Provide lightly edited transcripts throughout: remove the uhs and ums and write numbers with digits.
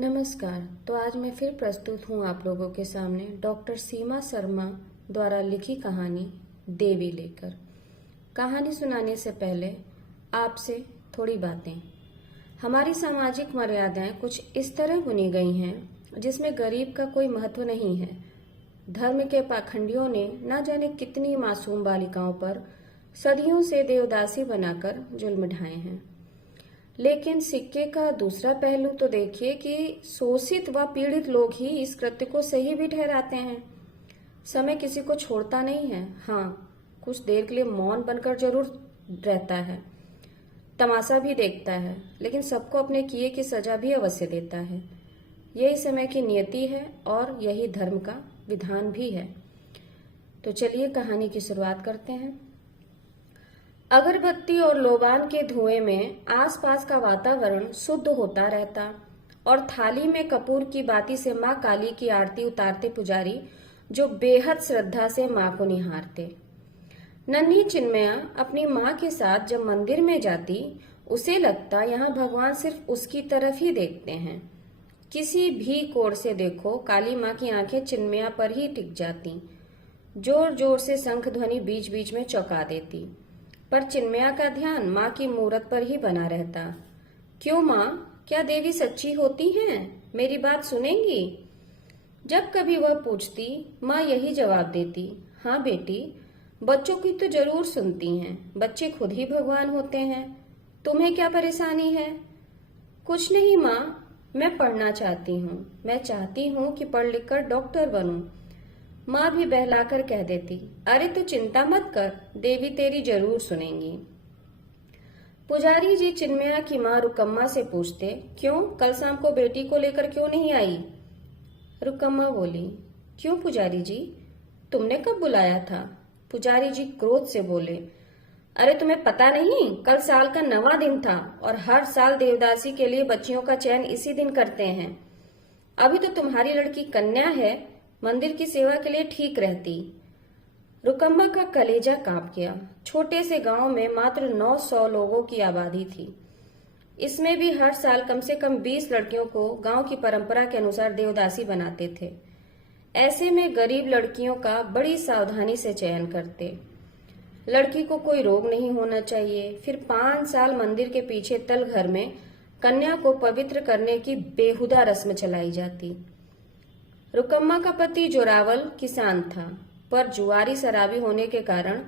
नमस्कार। तो आज मैं फिर प्रस्तुत हूँ आप लोगों के सामने डॉक्टर सीमा शर्मा द्वारा लिखी कहानी देवी लेकर। कहानी सुनाने से पहले आपसे थोड़ी बातें। हमारी सामाजिक मर्यादाएं कुछ इस तरह बुनी गई हैं जिसमें गरीब का कोई महत्व नहीं है। धर्म के पाखंडियों ने न जाने कितनी मासूम बालिकाओं पर सदियों से देवदासी बनाकर जुल्म ढाए हैं। लेकिन सिक्के का दूसरा पहलू तो देखिए कि शोषित व पीड़ित लोग ही इस कृत्य को सही भी ठहराते हैं। समय किसी को छोड़ता नहीं है। हाँ, कुछ देर के लिए मौन बनकर जरूर रहता है, तमाशा भी देखता है, लेकिन सबको अपने किए की सजा भी अवश्य देता है। यही समय की नियति है और यही धर्म का विधान भी है। तो चलिए कहानी की शुरुआत करते हैं। अगरबत्ती और लोबान के धुएं में आसपास का वातावरण शुद्ध होता रहता और थाली में कपूर की बाती से माँ काली की आरती उतारते पुजारी जो बेहद श्रद्धा से माँ को निहारते। नन्ही चिन्मया अपनी माँ के साथ जब मंदिर में जाती उसे लगता यहाँ भगवान सिर्फ उसकी तरफ ही देखते हैं। किसी भी कोण से देखो काली माँ की आंखें चिन्मया पर ही टिक जाती। जोर जोर से शंख ध्वनि बीच बीच में चौंका देती, पर चिन्मया का ध्यान माँ की मूरत पर ही बना रहता। क्यों माँ, क्या देवी सच्ची होती हैं? मेरी बात सुनेंगी? जब कभी वह पूछती, माँ यही जवाब देती, हाँ बेटी, बच्चों की तो जरूर सुनती हैं। बच्चे खुद ही भगवान होते हैं। तुम्हें क्या परेशानी है? कुछ नहीं माँ, मैं पढ़ना चाहती हूँ। मैं चाहती हूँ कि पढ़ लिख कर डॉक्टर बनूं। माँ भी बहलाकर कह देती, अरे तू चिंता मत कर, देवी तेरी जरूर सुनेंगी। पुजारी जी चिन्मया की माँ रुकम्मा से पूछते, क्यों, कल शाम को बेटी को लेकर क्यों नहीं आई? रुकम्मा बोली, क्यों पुजारी जी, तुमने कब बुलाया था? पुजारी जी क्रोध से बोले, अरे तुम्हें पता नहीं, कल साल का 9वां दिन था और हर साल देवदासी के लिए बच्चियों का चयन इसी दिन करते हैं। अभी तो तुम्हारी लड़की कन्या है, मंदिर की सेवा के लिए ठीक रहती। रुकम्मा का कलेजा कांप गया। छोटे से गांव में मात्र 900 लोगों की आबादी थी। इसमें भी हर साल कम से कम 20 लड़कियों को गांव की परंपरा के अनुसार देवदासी बनाते थे। ऐसे में गरीब लड़कियों का बड़ी सावधानी से चयन करते। लड़की को कोई रोग नहीं होना चाहिए। फिर 5 साल मंदिर के पीछे तल घर में कन्या को पवित्र करने की बेहुदा रस्म चलाई जाती। रुकम्मा का पति जोरावल किसान था, पर जुआरी शराबी होने के कारण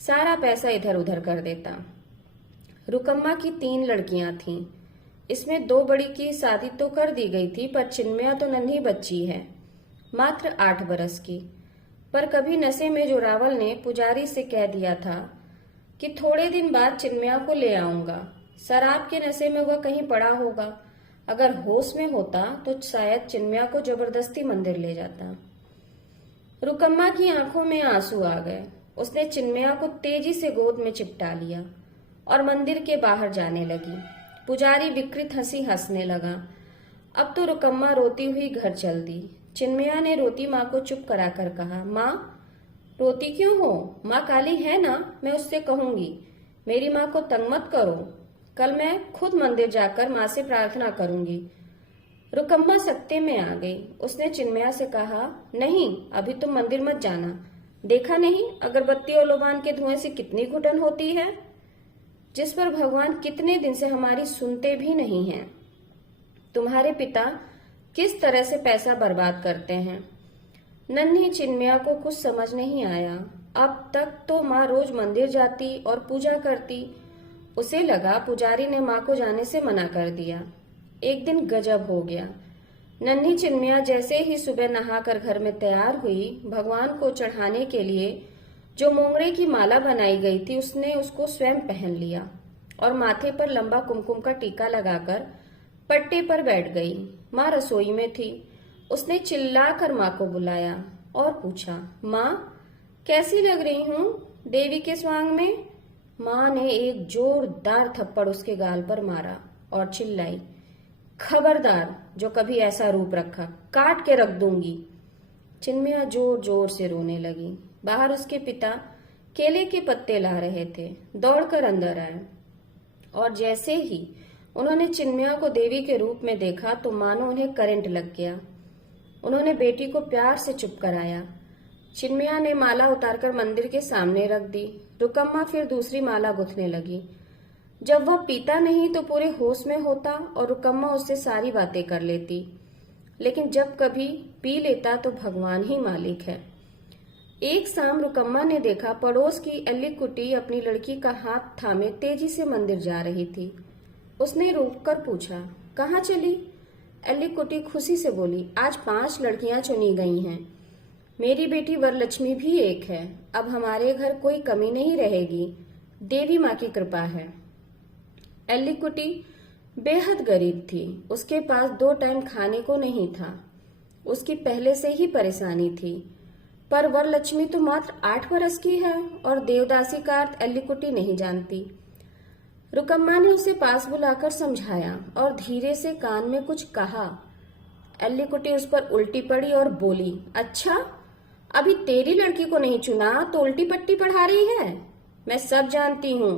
सारा पैसा इधर उधर कर देता। रुकम्मा की 3 लड़कियां थीं। इसमें 2 बड़ी की शादी तो कर दी गई थी, पर चिन्मया तो नन्ही बच्ची है, मात्र 8 बरस की। पर कभी नशे में जोरावल ने पुजारी से कह दिया था कि थोड़े दिन बाद चिन्मया को ले आऊंगा। शराब के नशे में वह कहीं पड़ा होगा। अगर होश में होता तो शायद चिन्मया को जबरदस्ती मंदिर ले जाता। रुकम्मा की आंखों में आंसू आ गए। उसने चिन्मया को तेजी से गोद में चिपटा लिया और मंदिर के बाहर जाने लगी। पुजारी विकृत हंसी हंसने लगा। अब तो रुकम्मा रोती हुई घर चल दी। चिन्मया ने रोती माँ को चुप कराकर कहा, माँ रोती क्यों हो? माँ काली है ना, मैं उससे कहूंगी। मेरी माँ को तंग मत करो। कल मैं खुद मंदिर जाकर माँ से प्रार्थना करूंगी। रुकम्मा सकते में आ गई। उसने चिन्मया से कहा, नहीं, अभी तुम मंदिर मत जाना। देखा नहीं अगरबत्ती और लोबान के धुएं से कितनी घुटन होती है, जिस पर भगवान कितने दिन से हमारी सुनते भी नहीं हैं। तुम्हारे पिता किस तरह से पैसा बर्बाद करते हैं। नन्ही चिन्मया को कुछ समझ नहीं आया। अब तक तो माँ रोज मंदिर जाती और पूजा करती। उसे लगा पुजारी ने माँ को जाने से मना कर दिया। एक दिन गजब हो गया। नन्ही चिन्मया जैसे ही सुबह नहाकर घर में तैयार हुई, भगवान को चढ़ाने के लिए जो मोंगरे की माला बनाई गई थी उसने उसको स्वयं पहन लिया और माथे पर लंबा कुमकुम का टीका लगाकर पट्टे पर बैठ गई। माँ रसोई में थी। उसने चिल्लाकर माँ को बुलाया और पूछा, माँ कैसी लग रही हूँ देवी के स्वांग में? माँ ने एक जोरदार थप्पड़ उसके गाल पर मारा और चिल्लाई, खबरदार, जो कभी ऐसा रूप रखा काट के रख दूंगी। चिन्मया जोर जोर से रोने लगी। बाहर उसके पिता केले के पत्ते ला रहे थे। दौड़कर अंदर आए और जैसे ही उन्होंने चिन्मया को देवी के रूप में देखा तो मानो उन्हें करंट लग गया। उन्होंने बेटी को प्यार से चुप कराया। चिन्मया ने माला उतारकर मंदिर के सामने रख दी। रुकम्मा फिर दूसरी माला गुथने लगी। जब वह पीता नहीं तो पूरे होश में होता और रुकम्मा उससे सारी बातें कर लेती, लेकिन जब कभी पी लेता तो भगवान ही मालिक है। एक शाम रुकम्मा ने देखा पड़ोस की एल्लीकुटी अपनी लड़की का हाथ थामे तेजी से मंदिर जा रही थी। उसने रुककर पूछा, कहाँ चली? एल्लीकुटी खुशी से बोली, आज 5 लड़कियां चुनी गई हैं। मेरी बेटी वरलक्ष्मी भी एक है। अब हमारे घर कोई कमी नहीं रहेगी। देवी माँ की कृपा है। एल्लीकुटी बेहद गरीब थी। उसके पास 2 टाइम खाने को नहीं था। उसकी पहले से ही परेशानी थी। पर वरलक्ष्मी तो मात्र 8 बरस की है और देवदासी का अर्थ एल्लीकुटी नहीं जानती। रुकम्मा ने उसे पास बुलाकर समझाया और धीरे से कान में कुछ कहा। एल्लीकुटी उस पर उल्टी पड़ी और बोली, अच्छा, अभी तेरी लड़की को नहीं चुना तो उल्टी पट्टी पढ़ा रही है? मैं सब जानती हूँ।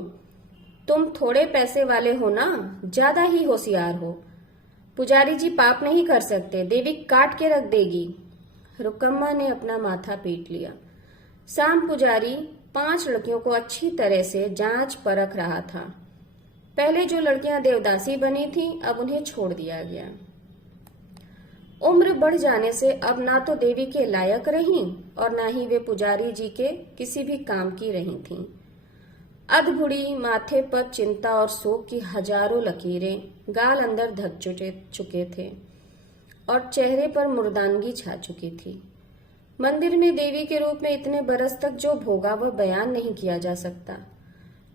तुम थोड़े पैसे वाले हो ना, ज्यादा ही होशियार हो। पुजारी जी पाप नहीं कर सकते, देवी काट के रख देगी। रुकम्मा ने अपना माथा पीट लिया। शाम पुजारी 5 लड़कियों को अच्छी तरह से जांच परख रहा था। पहले जो लड़कियां देवदासी बनी थीं, अब उन्हें छोड़ दिया गया। उम्र बढ़ जाने से अब ना तो देवी के लायक रहीं और ना ही वे पुजारी जी के किसी भी काम की रही थीं। अधबुड़ी, माथे पर चिंता और शोक की हजारों लकीरें, गाल अंदर धक चुके थे और चेहरे पर मुर्दानगी छा चुकी थी। मंदिर में देवी के रूप में इतने बरस तक जो भोगा वह बयान नहीं किया जा सकता।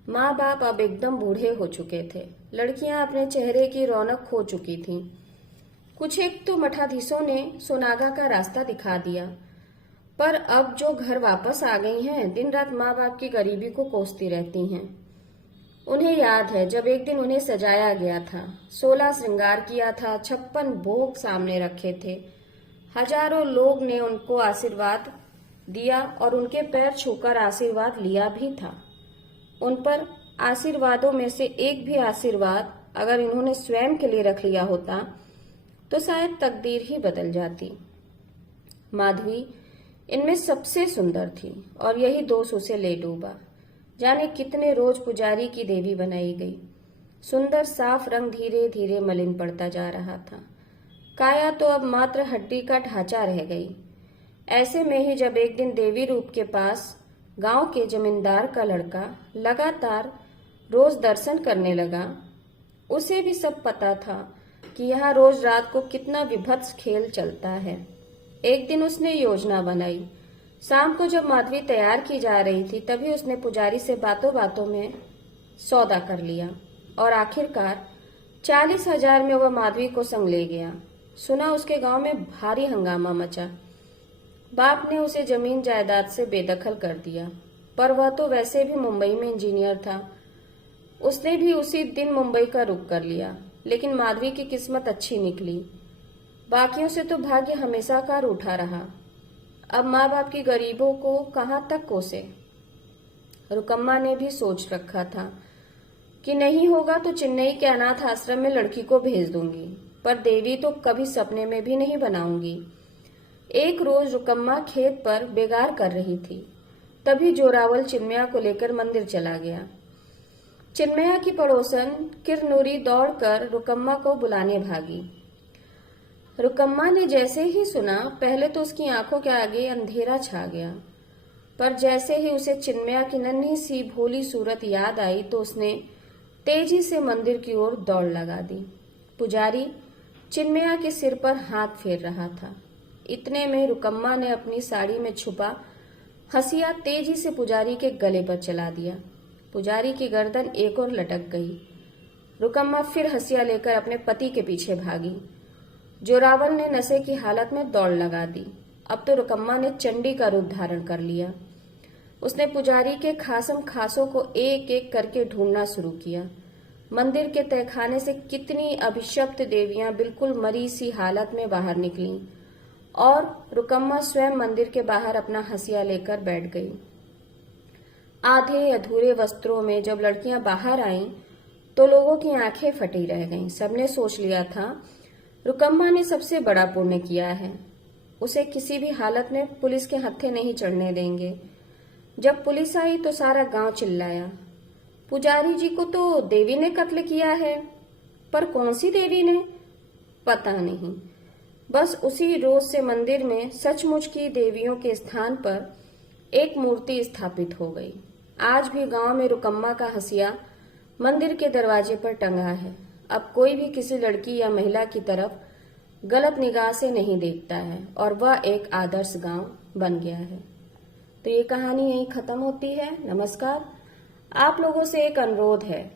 माँ बाप अब एकदम बूढ़े हो चुके थे। लड़कियां अपने चेहरे की रौनक खो चुकी थीं। कुछ एक तो मठाधीशों ने सोनागा का रास्ता दिखा दिया, पर अब जो घर वापस आ गई हैं, दिन रात माँ बाप की गरीबी को कोसती रहती हैं। उन्हें याद है जब एक दिन उन्हें सजाया गया था, 16 श्रृंगार किया था, 56 भोग सामने रखे थे। हजारों लोग ने उनको आशीर्वाद दिया और उनके पैर छूकर आशीर्वाद लिया भी था। उन पर आशीर्वादों में से एक भी आशीर्वाद अगर इन्होंने स्वयं के लिए रख लिया होता तो शायद तकदीर ही बदल जाती। माधवी इनमें सबसे सुंदर थी और यही दोष उसे ले डूबा। जाने कितने रोज पुजारी की देवी बनाई गई। सुंदर साफ रंग धीरे धीरे मलिन पड़ता जा रहा था। काया तो अब मात्र हड्डी का ढांचा रह गई। ऐसे में ही जब एक दिन देवी रूप के पास गांव के जमींदार का लड़का लगातार रोज दर्शन करने लगा, उसे भी सब पता था कि यहाँ रोज रात को कितना विभत्स खेल चलता है। एक दिन उसने योजना बनाई। शाम को जब माधवी तैयार की जा रही थी तभी उसने पुजारी से बातों बातों में सौदा कर लिया और आखिरकार 40,000 में वह माधवी को संग ले गया। सुना उसके गांव में भारी हंगामा मचा। बाप ने उसे जमीन जायदाद से बेदखल कर दिया, पर वह तो वैसे भी मुंबई में इंजीनियर था। उसने भी उसी दिन मुंबई का रुख कर लिया, लेकिन माधवी की किस्मत अच्छी निकली। बाकियों से तो भाग्य हमेशा का रूठा रहा। अब माँ बाप की गरीबों को कहाँ तक कोसे। रुकम्मा ने भी सोच रखा था कि नहीं होगा तो चेन्नई के अनाथ आश्रम में लड़की को भेज दूंगी, पर देवी तो कभी सपने में भी नहीं बनाऊंगी। एक रोज रुकम्मा खेत पर बेगार कर रही थी, तभी जोरावल चिन्मया को लेकर मंदिर चला गया। चिन्मया की पड़ोसन किरनूरी दौड़कर रुकम्मा को बुलाने भागी। रुकम्मा ने जैसे ही सुना, पहले तो उसकी आंखों के आगे अंधेरा छा गया, पर जैसे ही उसे चिन्मया की नन्ही सी भोली सूरत याद आई तो उसने तेजी से मंदिर की ओर दौड़ लगा दी। पुजारी चिन्मया के सिर पर हाथ फेर रहा था। इतने में रुकम्मा ने अपनी साड़ी में छुपा हसिया तेजी से पुजारी के गले पर चला दिया। पुजारी की गर्दन एक और लटक गई। रुकम्मा फिर हसिया लेकर अपने पति के पीछे भागी। जोरावल ने नशे की हालत में दौड़ लगा दी। अब तो रुकम्मा ने चंडी का रूप धारण कर लिया। उसने पुजारी के खासम खासों को एक एक करके ढूंढना शुरू किया। मंदिर के तहखाने से कितनी अभिशप्त देवियां बिल्कुल मरी सी हालत में बाहर निकलीं और रुकम्मा स्वयं मंदिर के बाहर अपना हसिया लेकर बैठ गई। आधे अधूरे वस्त्रों में जब लड़कियां बाहर आईं तो लोगों की आंखें फटी रह गईं। सबने सोच लिया था रुकम्मा ने सबसे बड़ा पुण्य किया है, उसे किसी भी हालत में पुलिस के हत्थे नहीं चढ़ने देंगे। जब पुलिस आई तो सारा गांव चिल्लाया, पुजारी जी को तो देवी ने कत्ल किया है। पर कौन सी देवी ने? पता नहीं। बस उसी रोज से मंदिर में सचमुच की देवियों के स्थान पर एक मूर्ति स्थापित हो गई। आज भी गांव में रुकम्मा का हंसिया मंदिर के दरवाजे पर टंगा है। अब कोई भी किसी लड़की या महिला की तरफ गलत निगाह से नहीं देखता है और वह एक आदर्श गांव बन गया है। तो ये कहानी यहीं खत्म होती है। नमस्कार। आप लोगों से एक अनुरोध है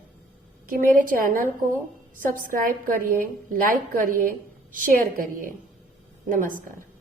कि मेरे चैनल को सब्सक्राइब करिए, लाइक करिए, शेयर करिए। नमस्कार।